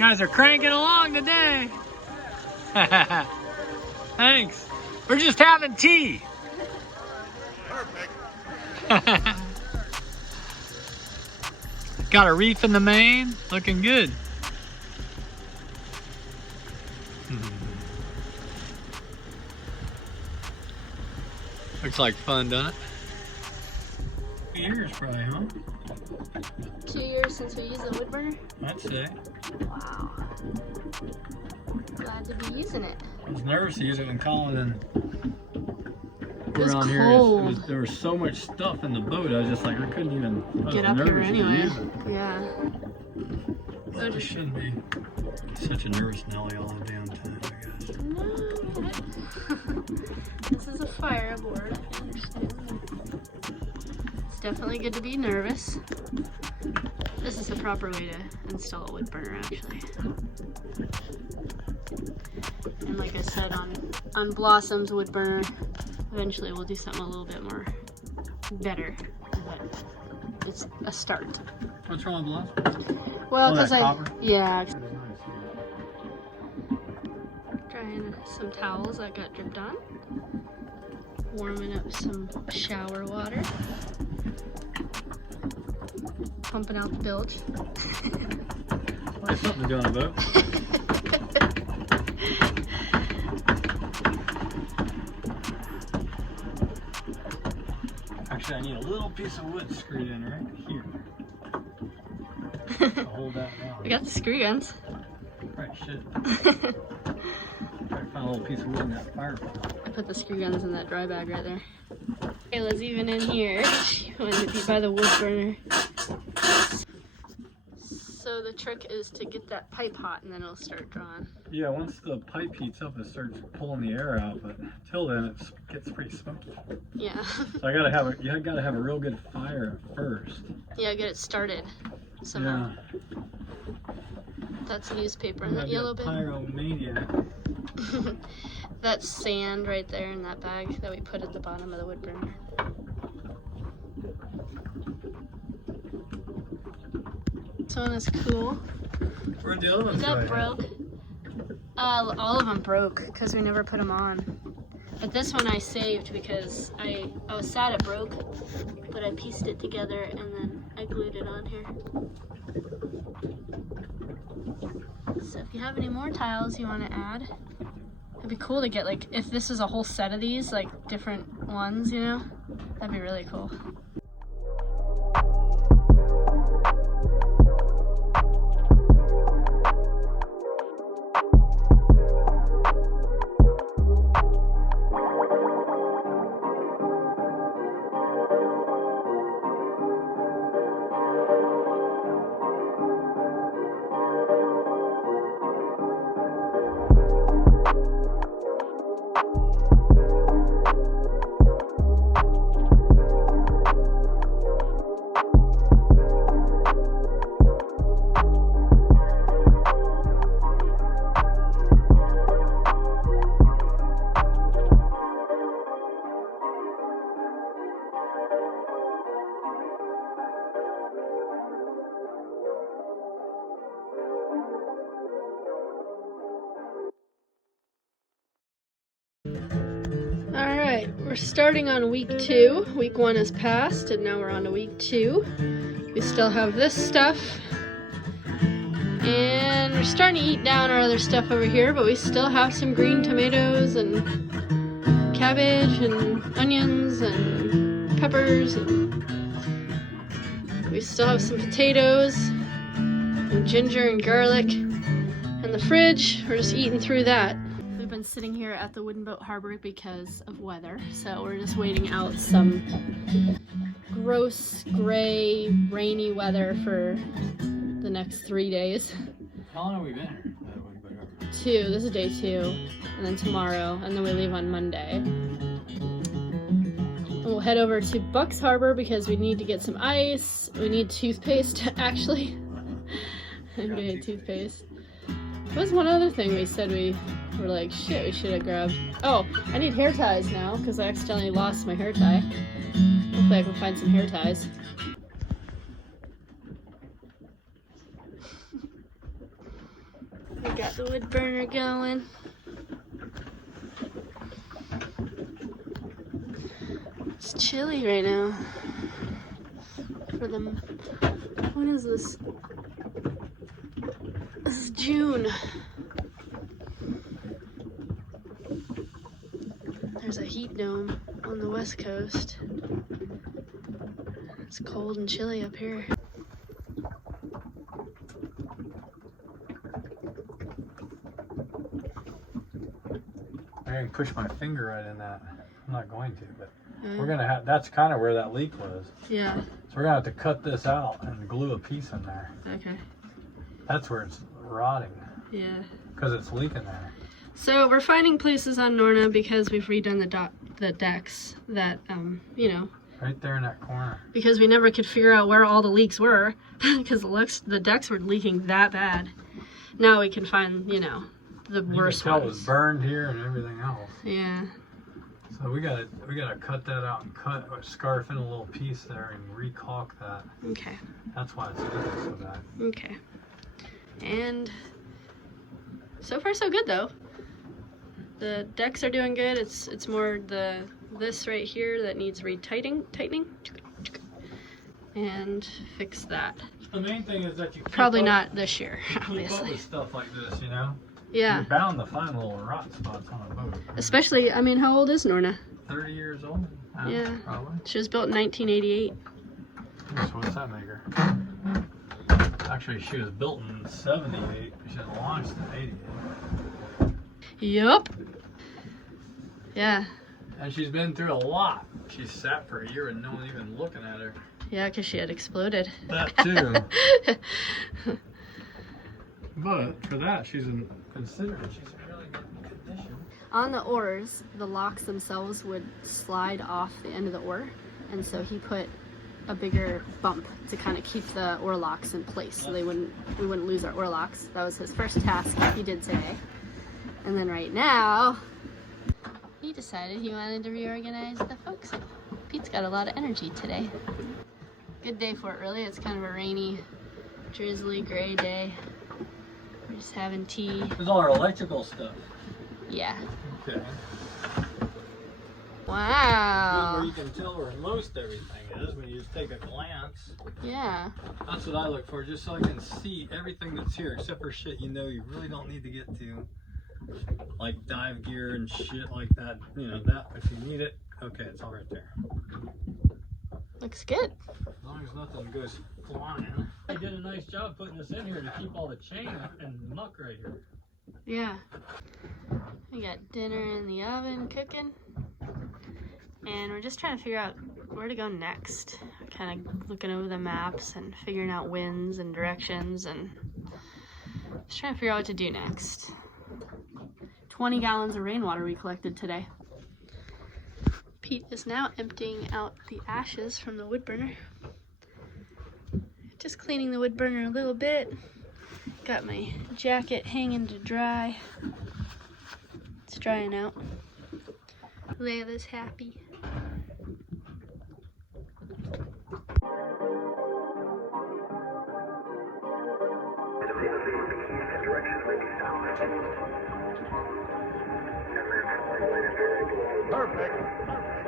Guys are cranking along today. Thanks. We're just having tea. Perfect. Got a reef in the main, looking good. Looks like fun, doesn't it? 2 years probably, huh? 2 years since we used the wood burner? I'd say. Wow. Glad to be using it. I was nervous to use it when Colin and It was around cold. here. There was so much stuff in the boat. I was just like, I couldn't even Get up here anyway. Yeah. Well, it shouldn't be such a nervous Nelly all the damn time, I guess. No. This is a fire aboard. I understand. It's definitely good to be nervous. This is the proper way to install a wood burner, actually. And like I said, on Blossom's wood burner, eventually we'll do something a little bit more better, but it's a start. What's wrong with Blossom? Well, because yeah. Drying some towels that got dripped on. Warming up some shower water. Pumping out the bilge. Well, something to do on a boat. Actually, I need a little piece of wood screwed in right here to hold that down. We got the screw guns. Right, shit. Try to find a little piece of wood in that fire pot. I put the screw guns in that dry bag right there. Kayla's even in here. She wanted to be by the wood burner. So the trick is to get that pipe hot and then it'll start drawing. Yeah, once the pipe heats up, it starts pulling the air out, but till then it gets pretty smoky. Yeah. So you gotta have a real good fire first. Yeah, get it started somehow. Yeah. That's newspaper in that yellow bin. Pyromaniac. That's sand right there in that bag that we put at the bottom of the wood burner. This one is cool. Where'd the other ones That go? broke. All of them broke because we never put them on. But this one I saved because I was sad it broke, but I pieced it together and then I glued it on here. So if you have any more tiles you want to add, it'd be cool to get, like, if this is a whole set of these, like different ones, you know, that'd be really cool. Alright, we're starting on week 2. Week 1 is passed, and now we're on to week 2. We still have this stuff. And we're starting to eat down our other stuff over here, but we still have some green tomatoes and cabbage and onions and peppers. And we still have some potatoes and ginger and garlic. In the fridge, we're just eating through that. We've been sitting here at the Wooden Boat Harbor because of weather, so we're just waiting out some gross, gray, rainy weather for the next 3 days. How long have we been here? 2. This is day 2, and then tomorrow, and then we leave on Monday. And we'll head over to Bucks Harbor because we need to get some ice. We need toothpaste, actually. We had toothpaste. There was one other thing we said we were like, shit, we should have grabbed. Oh, I need hair ties now because I accidentally lost my hair tie. Hopefully I can find some hair ties. We got the wood burner going. It's chilly right now. For them. When is this? This is June. There's a heat dome on the west coast. It's cold and chilly up here. I can push my finger right in that. I'm not going to, but we're gonna have. That's kind of where that leak was. Yeah. So we're gonna have to cut this out and glue a piece in there. Okay. That's where it's rotting. Yeah. Because it's leaking there. So we're finding places on Norna because we've redone the decks that, you know. Right there in that corner. Because we never could figure out where all the leaks were because the decks were leaking that bad. Now we can find, you know, the worst ones. You can tell ones. it was burned here and everything else. Yeah. So we gotta cut that out and cut or scarf in a little piece there and re-caulk that. Okay. That's why it's leaking so bad. Okay. And so far so good though. The decks are doing good. It's more this right here that needs tightening, and fix that. The main thing is that you probably not this year, obviously. Keep up with stuff like this, you know. Yeah. You're bound to find little rot spots on a boat. Especially, I mean, how old is Norna? 30 years old. Yeah. Probably. She was built in 1988. So what's that make her? Actually, she was built in 78. She was launched in 88. Yup. Yeah. And she's been through a lot. She sat for a year and no one even looking at her. Yeah, because she had exploded. That too. But for that, considered she's in really good condition. On the oars, the locks themselves would slide off the end of the oar, and so he put a bigger bump to kind of keep the oar locks in place, so we wouldn't lose our oar locks. That was his first task he did today. And then right now, he decided he wanted to reorganize the forecastle. Pete's got a lot of energy today. Good day for it, really. It's kind of a rainy, drizzly, gray day. We're just having tea. There's all our electrical stuff. Yeah. Okay. Wow. Where you can tell where most everything is when you just take a glance. Yeah. That's what I look for, just so I can see everything that's here, except for shit you know you really don't need to get to. Like dive gear and shit like that. You know, that if you need it, okay, it's all right there. Looks good. As long as nothing goes flying. They did a nice job putting this in here to keep all the chain and muck right here. Yeah. We got dinner in the oven cooking. And we're just trying to figure out where to go next. Kind of looking over the maps and figuring out winds and directions and just trying to figure out what to do next. 20 gallons of rainwater we collected today. Pete is now emptying out the ashes from the wood burner. Just cleaning the wood burner a little bit. Got my jacket hanging to dry. It's drying out. Layla's happy. Perfect.